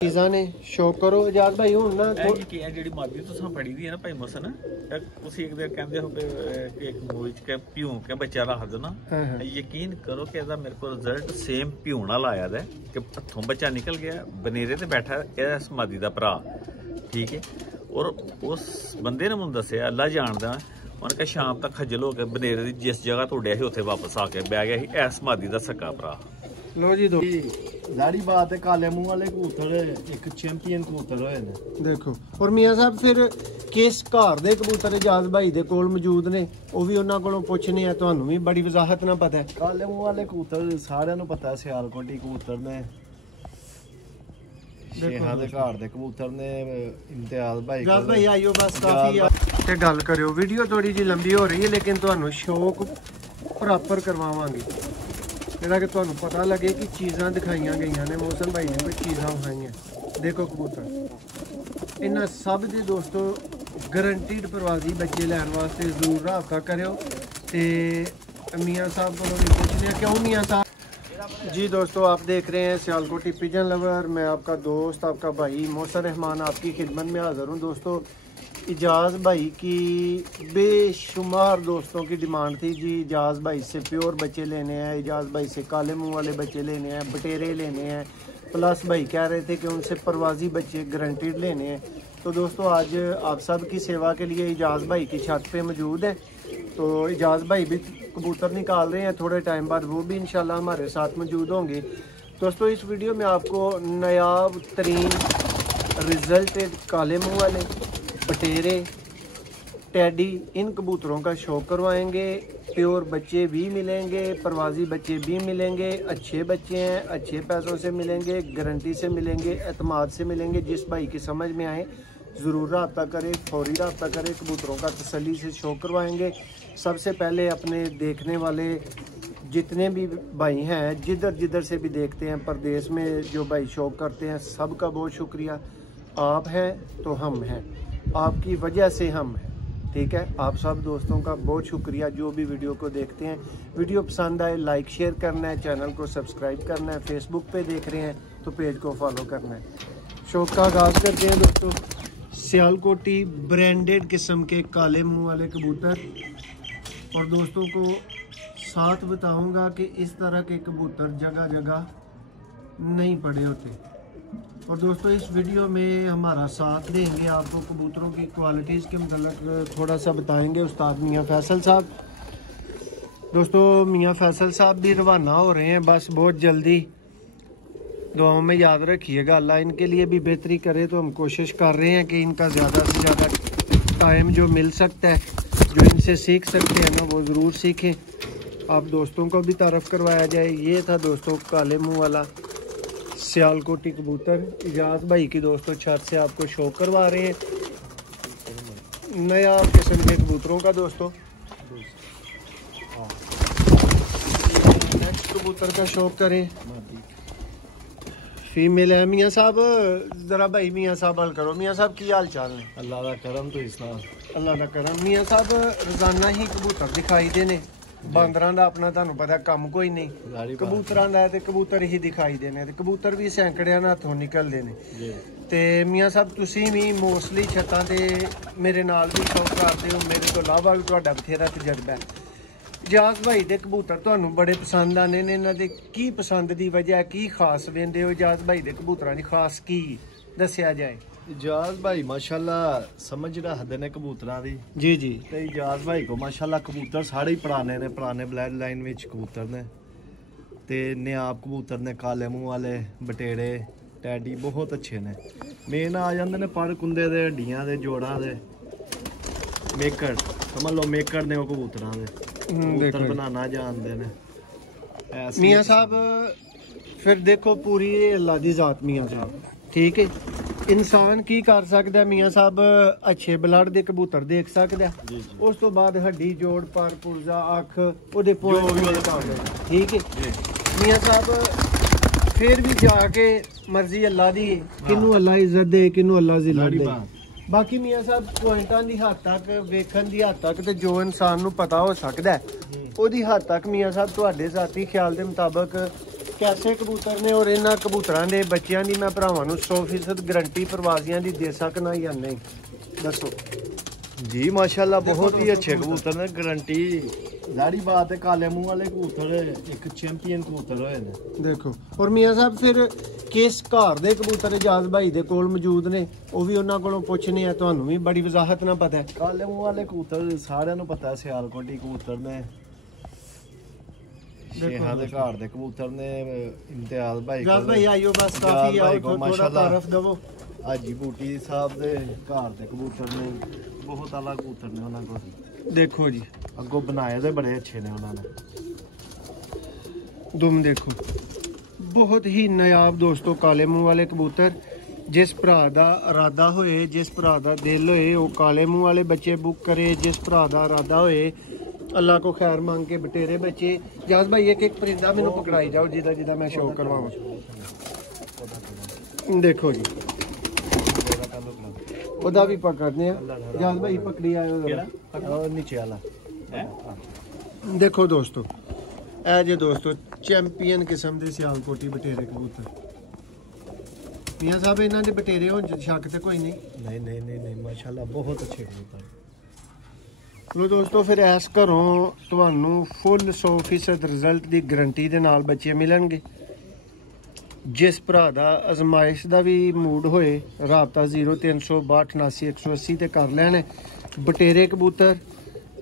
चीज़ां ने शौक करो इजाज भाई हूं ना ਜਿਹੜੀ ਮਾਦੀ ਤੁਸੀਂ ਫੜੀ ਦੀ ਹੈ ਨਾ ਭਾਈ ਮਸਨ ਤੁਸੀਂ ਇੱਕ ਦਿਨ ਕਹਿੰਦੇ ਹੋ ਕਿ ਇੱਕ ਮੂਵੀ ਚ ਕਿ ਭਿਉਂ ਕੇ ਬੱਚਾ ਰੱਖ ਦੇਣਾ ਯਕੀਨ ਕਰੋ ਕਿ ਇਹਦਾ ਮੇਰੇ ਕੋਲ ਰਿਜ਼ਲਟ ਸੇਮ ਭਿਉਣ ਵਾਲਾ ਆਇਆ ਹੈ ਕਿ ਹੱਥੋਂ ਬੱਚਾ ਨਿਕਲ ਗਿਆ ਬਨੇਰੇ ਤੇ ਬੈਠਾ ਇਸ ਮਾਦੀ ਦਾ ਭਰਾ ਠੀਕ ਹੈ ਔਰ ਉਸ ਬੰਦੇ ਨੇ ਮੈਨੂੰ ਦੱਸਿਆ ਅੱਲਾ ਜਾਣਦਾ ਉਹਨੇ ਕਿਹਾ ਸ਼ਾਮ ਤੱਕ ਖੱਜਲ ਹੋ ਕੇ ਬਨੇਰੇ ਦੀ ਜਿਸ ਜਗ੍ਹਾ ਤੋਂ ਉੱਡਿਆ ਸੀ ਉੱਥੇ ਵਾਪਸ ਆ ਕੇ ਬਹਿ ਗਿਆ ਸੀ ਇਸ ਮਾਦੀ ਦਾ ਸੱਕਾ ਭਰਾ लो जी दो जारी बात है काले मुंह वाले कबूतर एक चैंपियन कबूतर होए ने देखो और मियां साहब फिर किस घर दे कबूतर इजाज भाई दे कोल मौजूद ने वो भी उन्हां कोलों पुछने आ तुहानू भी बड़ी वजाहत ना पता है काले मुंह वाले कबूतर सारिਆਂ ਨੂੰ पता है सियालकोटी कबूतर ने शेहां दे घर दे कबूतर ने इम्तियाज भाई इजाज भाई आइयो बस काफी ते गल करियो वीडियो थोड़ी जी लंबी हो रही है लेकिन तुहानू शौक प्रॉपर करवावांगे ਜਿਹੜਾ ਕਿ ਤੁਹਾਨੂੰ ਪਤਾ ਲੱਗੇ ਕਿ ਚੀਜ਼ਾਂ ਦਿਖਾਈਆਂ ਗਈਆਂ ਨੇ ਮੋਹਸਨ ਭਾਈ ਨੇ ਕੋਈ ਚੀਜ਼ਾਂ ਵਿਖਾਈਆਂ ਦੇਖੋ ਕਬੂਤਰ ਇਹਨਾਂ ਸਭ ਦੇ ਦੋਸਤੋ ਗਾਰੰਟੀਡ ਪ੍ਰਵਾਸੀ ਬੱਚੇ ਲੈਣ ਵਾਸਤੇ ਜ਼ਰੂਰ ਰਾਬਤਾ ਕਰਿਓ ਤੇ मियां साहब को भी पूछने क्यों मियां साहब जी दोस्तों आप देख रहे हैं सियालकोटी पिजन लवर मैं आपका दोस्त आपका भाई मोहसन रहमान आपकी खिदमत में हाज़िर हूँ दोस्तों इजाज़ भाई की बेशुमार दोस्तों की डिमांड थी जी इजाज़ भाई से प्योर बच्चे लेने हैं इजाज़ भाई से काले मुंह वाले बच्चे लेने हैं बटेरे लेने हैं प्लस भाई कह रहे थे कि उनसे परवाजी बच्चे गारंटीड लेने हैं तो दोस्तों आज आप सब की सेवा के लिए इजाज़ भाई की छत पे मौजूद है तो इजाज़ भाई भी कबूतर निकाल रहे हैं थोड़े टाइम बाद वो भी इंशाल्लाह हमारे साथ मौजूद होंगे दोस्तों इस वीडियो में आपको नायाब तरीन रिजल्टेड काले मुंह वाले बटेरे टैडी इन कबूतरों का शौक करवाएंगे प्योर बच्चे भी मिलेंगे परवाजी बच्चे भी मिलेंगे अच्छे बच्चे हैं अच्छे पैसों से मिलेंगे गारंटी से मिलेंगे एतमाद से मिलेंगे जिस भाई की समझ में आए ज़रूर रब्ता करें फौरी रब्ता करें कबूतरों का तसल्ली से शौक करवाएंगे सबसे पहले अपने देखने वाले जितने भी भाई हैं जिधर जिधर से भी देखते हैं परदेश में जो भाई शौक करते हैं सबका बहुत शुक्रिया आप हैं तो हम हैं आपकी वजह से हम हैं ठीक है आप सब दोस्तों का बहुत शुक्रिया जो भी वीडियो को देखते हैं वीडियो पसंद आए लाइक शेयर करना है चैनल को सब्सक्राइब करना है फेसबुक पे देख रहे हैं तो पेज को फॉलो करना है शौक का आगाज़ करते हैं दोस्तों सियालकोटी ब्रांडेड किस्म के काले मुंह वाले कबूतर और दोस्तों को साथ बताऊंगा कि इस तरह के कबूतर जगह जगह नहीं पड़े होते और दोस्तों इस वीडियो में हमारा साथ देंगे आपको कबूतरों की क्वालिटीज़ के मतलब थोड़ा सा बताएंगे उस्ताद मियां फैसल साहब दोस्तों मियां फैसल साहब भी रवाना हो रहे हैं बस बहुत जल्दी दुआओं में याद रखिएगा अल्लाह इनके लिए भी बेहतरी करे तो हम कोशिश कर रहे हैं कि इनका ज़्यादा से ज़्यादा टाइम जो मिल सकता है जो इनसे सीख सकते हैं ना वो ज़रूर सीखें आप दोस्तों को भी तारफ़ करवाया जाए ये था दोस्तों काले मुँह वाला सियालकोटी कबूतर इजाज़ भाई की दोस्तों छत से आपको शो करवा रहे हैं नया किस्म के कबूतरों का दोस्तों नेक्स्ट कबूतर का शौक करें फीमेल है मियां साहब जरा भाई मियां साहब हल करो मियां साहब की हाल चाल ने अल्लाह दा करम तो इस्लाम अल्लाह दा करम मियां साहब रोजाना ही कबूतर दिखाई देने बांदरां दा अपना तुहानू पता काम कोई नहीं कबूतरां दा ते कबूतर ही दिखाई देने ते कबूतर भी सैकड़ियां हाथों निकलदे ने ते मियां साहब तुसीं भी मोस्टली छतां ते मेरे नाल भी शौक करदे हो मेरे तो इलावा भी तुहाडा बथेरा तजर्बा है इजाज़ भाई दे कबूतर तुहानू बड़े पसंद आने ने इन्हां दे की पसंद दी वजह की खास वेंदे हो इजाज़ भाई दे कबूतरां दी खास की दस्सिया जाए इजाज़ भाई माशाल्लाह समझ रखते ने कबूतरां दी जी जी ते इजाज़ भाई को माशाल्लाह कबूतर सारे ही पुराने ने पुराने ब्लड लाइन विच कबूतर ने ते नियाब कबूतर ने काले मुंह वाले बटेरे टैडी बहुत अच्छे ने मेन आ जाते ने पर कुंदे दे हड्डियां दे जोड़ां दे मेकड़ समझ लो मेकड़ ने वो कबूतरां दे कबूतर बनाना जानते ने मियां साहब फिर देखो पूरी अल्लाह दी जात मियां साहब ठीक है इंसान की कर सकता है मियां साहब अच्छे ब्लड दे कबूतर देख सकता है उस तो बाद हड्डी जोड़ पर पुर्जा अख ओदे ठीक है मियां साहब फिर भी जाके मर्जी अल्लाह दी किनू अल्लाह इज्जत दे किनू अल्लाह जिल्लत दे बाकी मियां साहब पॉइंटां दी हद तक वेखण दी हद तक ते जो इंसान नू पता हो सकदा है ओदी हद तक मियां साहब तुहाडे जाती ख्याल दे मुताबक कैसे कबूतर ने और इन्होंने कबूतरों के बच्चों की मैं भरावां नूं 100% गारंटी प्रवासियों की दे सकना या नहीं, दसो जी माशाल्लाह बहुत ही अच्छे कबूतर ने, गारंटी जारी बात है। काले मुंह वाले कबूतर एक चैंपियन कबूतर होए ने। देखो और मियाँ साहब फिर किस घर दे कबूतर इजाज भाई दे कोल मौजूद ने, वो भी उन्होंने कोलों पुछने हैं, तुहानूं भी बड़ी वजाहत ना पता है। काले मुंह वाले कबूतर सारिਆਂ ਨੂੰ पता है, सियालकोटी कबूतर ने, शेहां दे घर दे कबूतर ने। इम्तियाज भाई इजाज भाई आइयो बस काफी आओ थोड़ा तारफ दवो। हाजी बूटी साहब दे घर दे कबूतर ने, बहुत आला कबूतर ने उन्हां कोल। देखो जी अगों बनाए दे बड़े अच्छे ने उन्होंने। दुम देखो बहुत ही नायाब दोस्तों काले मुंह वाले कबूतर। जिस भरा दा इरादा होए, जिस भरा दा दिल होए, वो काले मुंह वाले बच्चे बुक करे। जिस भरा दा इरादा होए, अल्लाह को खैर मांग के बटेरे बच्चे। जाज भाई एक एक परिंदा मैनू पकड़ाई जाओ जिदा जिदा मैं शो करवावां। देखो जी ओदा भी पकड़ने जाज भाई पकड़ी आयो जरा नीचे वाला। देखो दोस्तों ए जे दोस्तों चैंपियन किस्म के सियालकोटी बटेरे कबूतर। मियाँ साहब इन्हों के बटेरे होने च शक तो कोई नहीं। नहीं माशाल्लाह बहुत अच्छे कबूतर। लो दोस्तों फिर इस घरों तुहानू फुल 100% रिजल्ट की गारंटी के नाल बच्चे मिलणगे। जिस भरा दा अजमाइश का भी मूड होए राबता 0362 88 180 ते कर लैने। बटेरे कबूतर,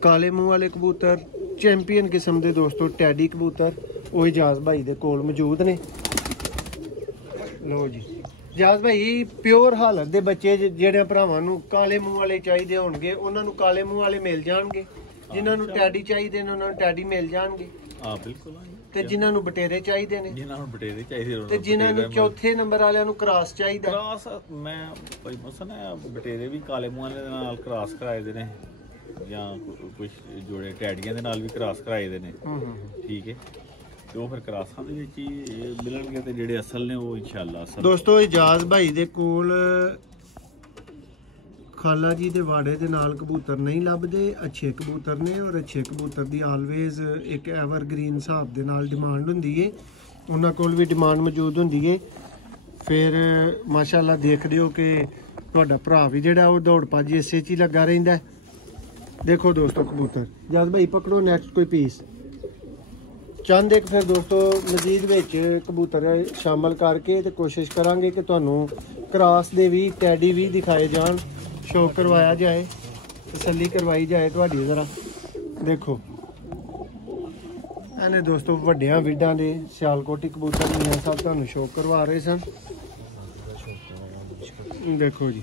काले मुंह वाले कबूतर, चैंपियन किस्म के दोस्तों टैडी कबूतर वो इजाज भाई दे कोल मौजूद ने। लो जी इजाज भाई प्योर हालत दे बच्चे जेड़े भरावां नूं काले मुंह वाले चाहिए होणगे उन्हां नूं काले मुंह वाले मिल जाणगे, जिन्हां नूं टैडी चाहिए उन्हां नूं टैडी मिल जाणगे। हाँ बिल्कुल ते जिन्हां नूं बटेरे चाहिए ने, जिन्हां नूं बटेरे चाहिए ते जिन्हां नूं चौथे नंबर वालिਆਂ ਨੂੰ ਕ੍ਰਾਸ ਚਾਹੀਦਾ। ਕ੍ਰਾਸ ਮੈਂ ਭਾਈ ਮਸਨ ਬਟੇਰੇ ਵੀ ਕਾਲੇ ਮੂੰਹਾਂ ਦੇ ਨਾਲ ਕ੍ਰਾਸ ਕਰਾਏ ਦੇ ਨੇ, ਜਾਂ ਕੁਝ ਜੋੜੇ ਟੈਡੀਆਂ ਦੇ ਨਾਲ ਵੀ ਕ੍ਰਾਸ ਕਰਾਏ ਦੇ ਨੇ। ਠੀਕ ਹੈ ਤੇ ਉਹ ਫਿਰ ਕ੍ਰਾਸਾਂ ਦੇ ਵਿੱਚ ਹੀ ਮਿਲਣਗੇ ਤੇ ਜਿਹੜੇ ਅਸਲ ਨੇ ਉਹ ਇਨਸ਼ਾਅੱਲਾ ਅਸਲ। ਦੋਸਤੋ ਇਜਾਜ਼ ਭਾਈ ਦੇ ਕੋਲ ਖਾਲਾ ਜੀ ਦੇ ਵਾੜੇ ਦੇ ਨਾਲ ਕਬੂਤਰ ਨਹੀਂ ਲੱਭਦੇ, ਅੱਛੇ ਕਬੂਤਰ ਨੇ ਔਰ ਅੱਛੇ ਕਬੂਤਰ ਦੀ ਆਲਵੇਜ਼ ਇੱਕ ਐਵਰਗ੍ਰੀਨ ਹਿਸਾਬ ਦੇ ਨਾਲ ਡਿਮਾਂਡ ਹੁੰਦੀ ਏ। ਉਹਨਾਂ ਕੋਲ ਵੀ ਡਿਮਾਂਡ ਮੌਜੂਦ ਹੁੰਦੀ ਏ। ਫਿਰ ਮਾਸ਼ਾਅੱਲਾ ਦੇਖਦੇ ਹੋ ਕਿ ਤੁਹਾਡਾ ਭਰਾ ਵੀ ਜਿਹੜਾ ਉਹ ਦੌੜ ਭੱਜ ਇਸੇ 'ਚ ਹੀ ਲੱਗਾ ਰਹਿੰਦਾ। ਦੇਖੋ ਦੋਸਤੋ ਕਬੂਤਰ ਜਦ ਭਾਈ ਪਕੜੋ ਨੈਕਸਟ ਕੋਈ ਪੀਸ ਚੰਦ ਇੱਕ। ਫਿਰ ਦੋਸਤੋ ਮਜ਼ੀਦ ਵਿੱਚ ਕਬੂਤਰ ਸ਼ਾਮਲ ਕਰਕੇ ਤੇ ਕੋਸ਼ਿਸ਼ ਕਰਾਂਗੇ ਕਿ ਤੁਹਾਨੂੰ ਕ੍ਰਾਸ ਦੇ ਵੀ ਟੈਡੀ ਵੀ ਦਿਖਾਏ ਜਾਣ, ਸ਼ੌਕ ਕਰਵਾਇਆ ਜਾਏ, ਤਸੱਲੀ ਕਰਵਾਈ ਜਾਏ ਤੁਹਾਡੀ। ਜ਼ਰਾ ਦੇਖੋ ਇਹਨੇ ਦੋਸਤੋ ਵੱਡਿਆਂ ਵਿਡਾਂ ਦੇ ਸਿਆਲਕੋਟੀ ਕਬੂਤਰ ਮੀਆਂ ਸਾਹਿਬ ਤੁਹਾਨੂੰ ਸ਼ੌਕ ਕਰਵਾ ਰਹੇ ਸਨ। ਦੇਖੋ ਜੀ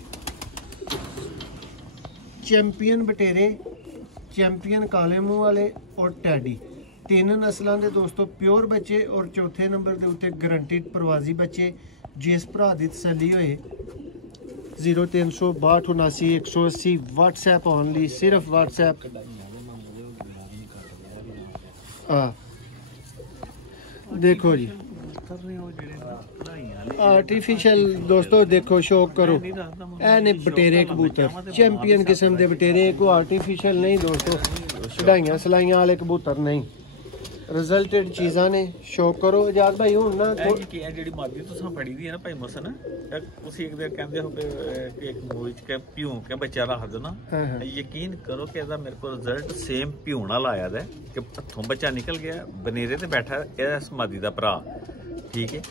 ਚੈਂਪੀਅਨ ਬਟੇਰੇ, ਚੈਂਪੀਅਨ ਕਾਲੇ ਮੂੰਹ ਵਾਲੇ ਔਰ ਟੈਡੀ, ਤਿੰਨ ਨਸਲਾਂ ਦੇ ਦੋਸਤੋ ਪਿਓਰ ਬੱਚੇ ਔਰ ਚੌਥੇ ਨੰਬਰ ਦੇ ਉੱਤੇ ਗਰੰਟਿਡ ਪ੍ਰਵਾਸੀ ਬੱਚੇ। ਜਿਸ ਭਰਾ ਦੀ ਤਸੱਲੀ ਹੋਏ 0362 89 180 WhatsApp ਓਨਲੀ, ਸਿਰਫ WhatsApp। ਦੇਖੋ ਜੀ ਆਰਟੀਫੀਸ਼ਲ ਦੋਸਤੋ ਦੇਖੋ ਸ਼ੌਕ ਕਰੋ। ਇਹ ਨੇ ਬਟੇਰੇ ਕਬੂਤਰ, ਚੈਂਪੀਅਨ ਕਿਸਮ ਦੇ ਬਟੇਰੇ, ਕੋਈ ਆਰਟੀਫੀਸ਼ਲ ਨਹੀਂ ਦੋਸਤੋ, ਕਢਾਈਆਂ ਸਲਾਈਆਂ ਵਾਲੇ ਕਬੂਤਰ ਨਹੀਂ, ਰਿਜ਼ਲਟਡ ਚੀਜ਼ਾਂ ਨੇ। ਸ਼ੌਕ ਕਰੋ ਇਜਾਜ਼ ਭਾਈ। ਹੁਣ ਨਾ ਜਿਹੜੀ ਮਾਦੀ ਤੁਸੀਂ ਫੜੀ ਦੀ ਹੈ ਨਾ ਭਾਈ ਮਸਨ, ਤੁਸੀਂ ਇੱਕ ਦਿਨ ਕਹਿੰਦੇ ਹੋ ਕਿ ਇੱਕ ਮੂਵੀ ਚ ਭਿਉਂ ਕੇ ਬੱਚਾ ਰੱਖ ਦੋ ਨਾ, ਯਕੀਨ ਕਰੋ ਕਿ ਇਹਦਾ ਮੇਰੇ ਕੋਲ ਰਿਜ਼ਲਟ ਸੇਮ ਭਿਉਣ ਨਾਲ ਆਇਆ ਦਾ ਕਿ ਹੱਥੋਂ ਬੱਚਾ ਨਿਕਲ ਗਿਆ, ਬਨੇਰੇ ਤੇ ਬੈਠਾ ਇਸ ਮਾਦੀ ਦਾ ਭਰਾ। ਠੀਕ ਹੈ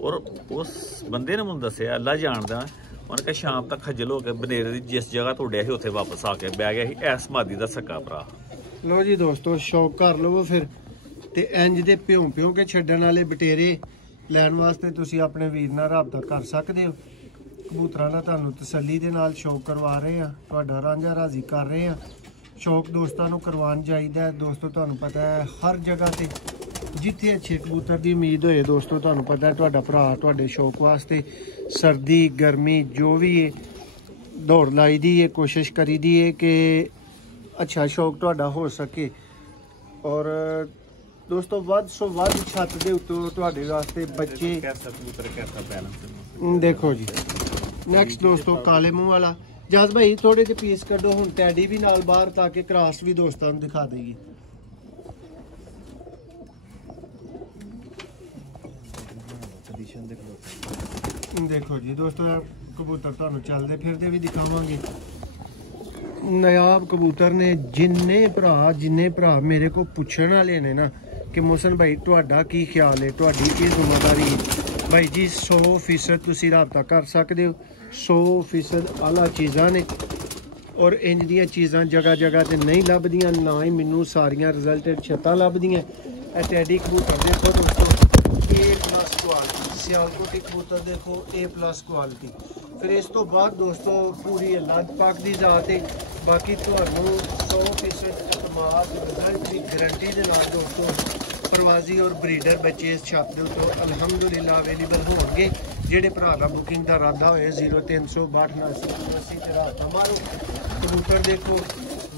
ਔਰ ਉਸ ਬੰਦੇ ਨੇ ਮੈਨੂੰ ਦੱਸਿਆ, ਅੱਲਾ ਜਾਣਦਾ, ਉਹਨੇ ਕਿਹਾ ਸ਼ਾਮ ਤੱਕ ਖੱਜਲ ਹੋ ਕੇ ਬਨੇਰੇ ਦੀ ਜਿਸ ਜਗ੍ਹਾ ਤੋਂ ਉੱਡਿਆ ਸੀ ਉੱਥੇ ਵਾਪਸ ਆ ਕੇ ਬਹਿ ਗਿਆ ਸੀ ਇਸ ਮਾਦੀ ਦਾ ਸਕਾ ਭਰਾ। ਲੋ ਜੀ ਦੋਸਤੋ ਸ਼ੌਕ ਕਰ ਲਵੋ ਫਿਰ। ਤੇ ਇੰਜ ਦੇ ਭਿਉਂ ਕੇ ਛੱਡਣ ਵਾਲੇ ਬਟੇਰੇ ਲੈਣ ਵਾਸਤੇ ਤੁਸੀਂ ਆਪਣੇ ਵੀਰ ਨਾਲ ਰਾਬਤਾ ਕਰ ਸਕਦੇ ਹੋ। ਕਬੂਤਰਾਂ ਦਾ ਤੁਹਾਨੂੰ ਤਸੱਲੀ ਦੇ ਨਾਲ ਸ਼ੌਕ ਕਰਵਾ ਰਹੇ ਆ, ਤੁਹਾਡਾ ਰਾਂਝਾ ਰਾਜ਼ੀ ਕਰ ਰਹੇ ਆ। ਸ਼ੌਕ ਦੋਸਤਾਂ ਨੂੰ ਕਰਵਾਉਣ ਚਾਹੀਦਾ ਹੈ ਦੋਸਤੋ। ਤੁਹਾਨੂੰ ਪਤਾ ਹੈ ਹਰ ਜਗ੍ਹਾ ਤੇ ਜਿੱਥੇ ਅੱਛੇ ਕਬੂਤਰ ਦੀ ਉਮੀਦ ਹੋਏ ਦੋਸਤੋ, ਤੁਹਾਨੂੰ ਪਤਾ ਤੁਹਾਡਾ ਭਰਾ ਤੁਹਾਡੇ ਸ਼ੌਕ ਵਾਸਤੇ ਸਰਦੀ ਗਰਮੀ ਜੋ ਵੀ ਹੈ ਦੌੜ ਲਾਈ ਦੀ ਹੈ, ਕੋਸ਼ਿਸ਼ ਕਰੀ ਦੀ ਹੈ ਕਿ ਅੱਛਾ ਸ਼ੌਕ ਤੁਹਾਡਾ ਹੋ ਸਕੇ। ਔਰ ਦੋਸਤੋ ਵੱਧ ਸੋ ਵੱਧ ਛੱਤ ਦੇ ਉੱਤੇ ਤੁਹਾਡੇ ਵਾਸਤੇ ਬੱਚੇ। ਦੇਖੋ ਜੀ ਨੈਕਸਟ ਦੋਸਤੋ ਕਾਲੇ ਮੂੰਹ ਵਾਲਾ। ਜਦ ਭਾਈ ਥੋੜੇ ਜਿਹੇ ਪੀਸ ਕੱਢੋ ਹੁਣ ਟੈਡੀ ਵੀ ਨਾਲ ਬਾਹਰ, ਤਾਂ ਕਿ ਕ੍ਰਾਸ ਵੀ ਦੋਸਤਾਂ ਨੂੰ ਦਿਖਾ ਦੇਈਏ। ਦੇਖੋ ਜੀ ਦੋਸਤੋ ਕਬੂਤਰ ਤੁਹਾਨੂੰ ਚੱਲਦੇ ਫਿਰਦੇ ਵੀ ਦਿਖਾਵਾਂਗੇ। ਨਾਯਾਬ ਕਬੂਤਰ ਨੇ ਜਿੰਨੇ ਭਰਾ ਮੇਰੇ ਕੋ ਪੁੱਛਣ ਵਾਲੇ ਨੇ ਨਾ ਕਿ ਮੋਹਸਨ ਭਾਈ ਤੁਹਾਡਾ ਕੀ ਖਿਆਲ ਹੈ, ਤੁਹਾਡੀ ਕੀ ਜ਼ਿੰਮੇਵਾਰੀ ਹੈ ਭਾਈ ਜੀ 100% ਤੁਸੀਂ ਰਾਬਤਾ ਕਰ ਸਕਦੇ ਹੋ। 100% ਆਲਾ ਚੀਜ਼ਾਂ ਨੇ ਔਰ ਇੰਜ ਦੀਆਂ ਚੀਜ਼ਾਂ ਜਗ੍ਹਾ ਤੇ ਨਹੀਂ ਲੱਭਦੀਆਂ, ਨਾ ਹੀ ਮੈਨੂੰ ਸਾਰੀਆਂ ਰਿਜ਼ਲਟਡ ਛੱਤਾਂ ਲੱਭਦੀਆਂ। ਇਹ ਟੈਡੀ ਕਬੂਤਰ ਦੇਖੋ ਦੋਸਤੋ A+ ਕੁਆਲਿਟੀ, ਸਿਆਲਕੋਟੀ ਕਬੂਤਰ ਦੇਖੋ A+ ਕੁਆਲਿਟੀ। ਫਿਰ ਇਸ ਤੋਂ ਬਾਅਦ ਦੋਸਤੋ ਪੂਰੀ ਅਲੱਗ ਪਾਕ ਦੀ ਜ਼ਾਤ ਹੈ। ਬਾਕੀ ਤੁਹਾਨੂੰ 100% ਇਤਮਾਦ ਰਿਜ਼ਲਟ ਦੀ ਗਰੰਟੀ ਦੇ ਨਾਲ ਦੋਸਤੋ ਪ੍ਰਵਾਜ਼ੀ ਔਰ ਬਰੀਡਰ ਬੱਚੇ ਇਸ ਛੱਤ ਦੇ ਉੱਤੇ ਅਲਹਮਦੁਲਿਲਾ ਅਵੇਲੇਬਲ ਹੋਣਗੇ। ਜਿਹੜੇ ਭਰਾ ਦਾ ਬੁਕਿੰਗ ਦਾ ਇਰਾਦਾ ਹੋਏ 03628980 ਤੇ ਰਾਬਤਾ ਮਾਰੋ। ਕਬੂਤਰ ਦੇਖੋ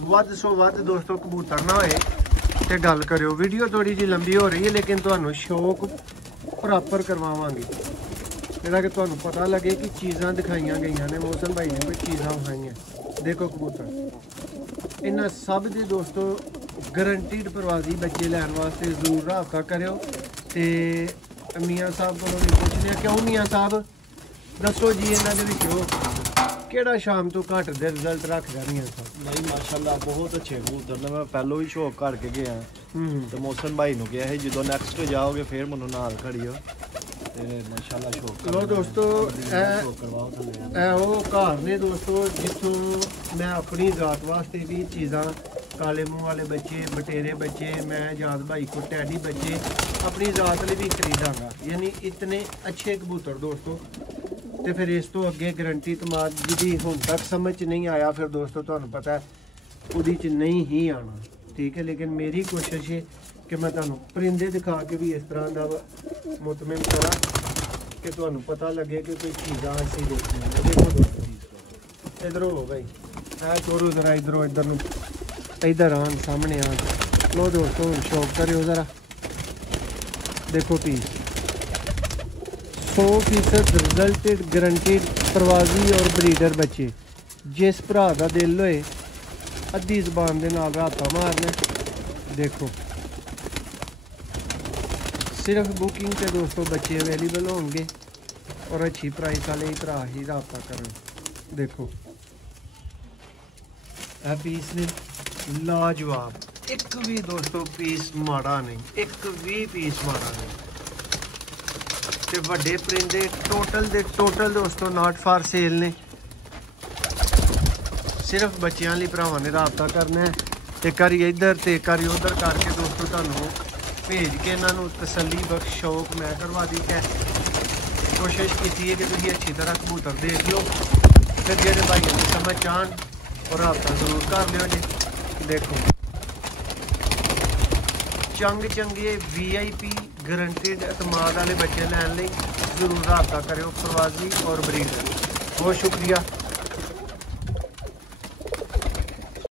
ਵੱਧ ਸੋ ਵੱਧ ਦੋਸਤੋ ਕਬੂਤਰ ਨਾ ਹੋਏ ਤੇ ਗੱਲ ਕਰਿਓ। ਵੀਡੀਓ ਥੋੜੀ ਜਿਹੀ ਲੰਬੀ ਹੋ ਰਹੀ ਹੈ ਲੇਕਿਨ ਤੁਹਾਨੂੰ ਸ਼ੌਕ ਪ੍ਰੋਪਰ ਕਰਵਾਵਾਂਗੇ, ਜਿਹੜਾ ਕਿ ਤੁਹਾਨੂੰ ਪਤਾ ਲੱਗੇ ਕਿ ਚੀਜ਼ਾਂ ਦਿਖਾਈਆਂ ਗਈਆਂ ਨੇ। ਮੋਹਸਨ ਭਾਈ ਨੇ ਕੋਈ ਚੀਜ਼ਾਂ ਵਿਖਾਈਆਂ। ਦੇਖੋ ਕਬੂਤਰ ਇਹਨਾਂ ਸਭ ਦੇ ਦੋਸਤੋ ਗਰੰਟੀਡ ਪ੍ਰਵਾਜ਼ੀ ਬੱਚੇ ਲੈਣ ਵਾਸਤੇ ਜ਼ਰੂਰ ਰਾਬਤਾ ਕਰਿਓ। ਤੇ ਮੀਆਂ ਸਾਹਿਬ ਕੋਲੋਂ ਵੀ ਪੁੱਛਦੇ ਆ, ਕਿਉਂ ਮੀਆਂ ਸਾਹਿਬ ਦੱਸੋ ਜੀ ਇਹਨਾਂ ਦੇ ਵਿੱਚੋਂ ਕਿਹੜਾ ਸ਼ਾਮ ਤੋਂ ਘੱਟ ਦੇ ਰਿਜ਼ਲਟ ਰੱਖਦਾ ਮੀਆਂ ਸਾਹਿਬ? ਨਹੀਂ ਮਾਸ਼ਾਅੱਲਾ ਬਹੁਤ ਅੱਛੇ ਕਬੂਤਰ ਨੇ। ਮੈਂ ਪਹਿਲੋਂ ਵੀ ਸ਼ੌਕ ਕਰਕੇ ਗਿਆ ਤੇ ਮੋਹਸਨ ਭਾਈ ਨੂੰ ਕਿਹਾ ਸੀ ਜਦੋਂ ਨੈਕਸਟ ਜਾਓਗੇ ਫਿਰ ਮੈਨੂੰ ਨਾਲ ਖੜੀਓ ਤੇ ਮਾਸ਼ਾਅੱਲਾ ਸ਼ੌਕ ਲੋ ਦੋਸਤੋ ਇਹ ਉਹ ਘਰ ਨੇ ਦੋਸਤੋ ਜਿੱਥੋਂ ਮੈਂ ਆਪਣੀ ਜ਼ਾਤ ਵਾਸਤੇ ਵੀ ਚੀਜ਼ਾਂ ਕਾਲੇ ਮੂੰਹ ਵਾਲੇ ਬੱਚੇ, ਬਟੇਰੇ ਬੱਚੇ, ਮੈਂ ਜਾਦ ਭਾਈ ਕੋ ਟੈਡੀ ਬੱਚੇ ਆਪਣੀ ਜ਼ਾਤ ਲਈ ਵੀ ਖਰੀਦਾਂਗਾ। ਯਾਨੀ ਇਤਨੇ ਅੱਛੇ ਕਬੂਤਰ ਦੋਸਤੋ। ਤੇ ਫਿਰ ਇਸ ਤੋਂ ਅੱਗੇ ਗਰੰਟੀ ਤਮਾਦ ਜਿਹਦੀ ਹੁਣ ਤੱਕ ਸਮਝ ਚ ਨਹੀਂ ਆਇਆ ਫਿਰ ਦੋਸਤੋ ਤੁਹਾਨੂੰ ਪਤਾ ਹੈ ਉਹਦੀ ਚ ਨਹੀਂ ਹੀ ਆਣਾ, ਠੀਕ ਹੈ। ਲੇਕਿਨ ਮੇਰੀ ਕੋਸ਼ਿਸ਼ ਹੈ ਕਿ ਮੈਂ ਤੁਹਾਨੂੰ ਪਰਿੰਦੇ ਦਿਖਾ ਕੇ ਵੀ ਇਸ ਤਰ੍ਹਾਂ ਦਾ ਮੁਤਮਿਨ ਕਰਾਂ ਕਿ ਤੁਹਾਨੂੰ ਪਤਾ ਲੱਗੇ ਕਿ ਕੋਈ ਚੀਜ਼ਾਂ ਅਸੀਂ ਦੇਖੀਆਂ ਨੇ। ਦੇਖੋ ਦੋਸਤੋ ਇਧਰੋਂ ਹੋ ਭਾਈ ਇਹ ਚੋਰੂ ਜ਼ਰਾ ਇੱਧਰ ਨੂੰ ਇੱਧਰ ਆਉਣ ਸਾਹਮਣੇ ਆਉਣ। ਲੋ ਦੋਸਤੋ ਹੁਣ ਸ਼ੌਕ ਕਰਿਓ ਜ਼ਰਾ। ਦੇਖੋ ਪੀਸ 100% ਰਿਜ਼ਲਟਡ ਗਰੰਟੀਡ ਪ੍ਰਵਾਜ਼ੀ ਔਰ ਬਰੀਡਰ ਬੱਚੇ। ਜਿਸ ਭਰਾ ਦਾ ਦਿਲ ਹੋਏ ਅੱਧੀ ਜ਼ਬਾਨ ਦੇ ਨਾਲ ਰਾਬਤਾ ਮਾਰਨਾ। ਦੇਖੋ ਸਿਰਫ ਬੁਕਿੰਗ ਤੇ ਦੋਸਤੋ ਬੱਚੇ ਅਵੇਲੇਬਲ ਹੋਣਗੇ ਔਰ ਅੱਛੀ ਪ੍ਰਾਈਸ ਵਾਲੇ ਹੀ ਭਰਾ ਹੀ ਰਾਬਤਾ ਕਰਨ। ਦੇਖੋ ਇਹ ਪੀਸ ਨੇ ਲਾਜਵਾਬ, ਇੱਕ ਵੀ ਦੋਸਤੋ ਪੀਸ ਮਾੜਾ ਨਹੀਂ, ਇੱਕ ਵੀ ਪੀਸ ਮਾੜਾ ਨਹੀਂ। ਤੇ ਵੱਡੇ ਪਰਿੰਦੇ ਟੋਟਲ ਦੋਸਤੋ ਨਾਟ ਫਾਰ ਸੇਲ ਨੇ। ਸਿਰਫ ਬੱਚਿਆਂ ਲਈ ਭਰਾਵਾਂ ਨੇ ਰਾਬਤਾ ਕਰਨਾ ਹੈ। ਤੇ ਕਰੀ ਇੱਧਰ ਤੇ ਕਰੀ ਉੱਧਰ ਕਰਕੇ ਦੋਸਤੋ ਤੁਹਾਨੂੰ ਭੇਜ ਕੇ ਇਹਨਾਂ ਨੂੰ ਤਸੱਲੀ ਬਖਸ਼ ਸ਼ੌਕ ਮੈਂ ਕਰਵਾ ਦਿੱਤਾ ਹੈ। ਕੋਸ਼ਿਸ਼ ਕੀਤੀ ਹੈ ਕਿ ਤੁਸੀਂ ਅੱਛੀ ਤਰ੍ਹਾਂ ਕਬੂਤਰ ਦੇਖ ਲਓ। ਫਿਰ ਜਿਹੜੇ ਭਾਈਆਂ ਨੂੰ ਸਮਝ ਆਉਣ ਔਰ ਰਾਬਤਾ ਜ਼ਰੂਰ ਕਰ ਲਿਓ ਜੀ। ਦੇਖੋ ਚੰਗੇ VIP ਗਰੰਟੀਡ ਇਤਮਾਦ ਵਾਲੇ ਬੱਚੇ ਲੈਣ ਲਈ ਜ਼ਰੂਰ ਰਾਬਤਾ ਕਰਿਓ ਪ੍ਰਵਾਜ਼ੀ ਔਰ ਬਰੀਡਰ। ਬਹੁਤ ਸ਼ੁਕਰੀਆ।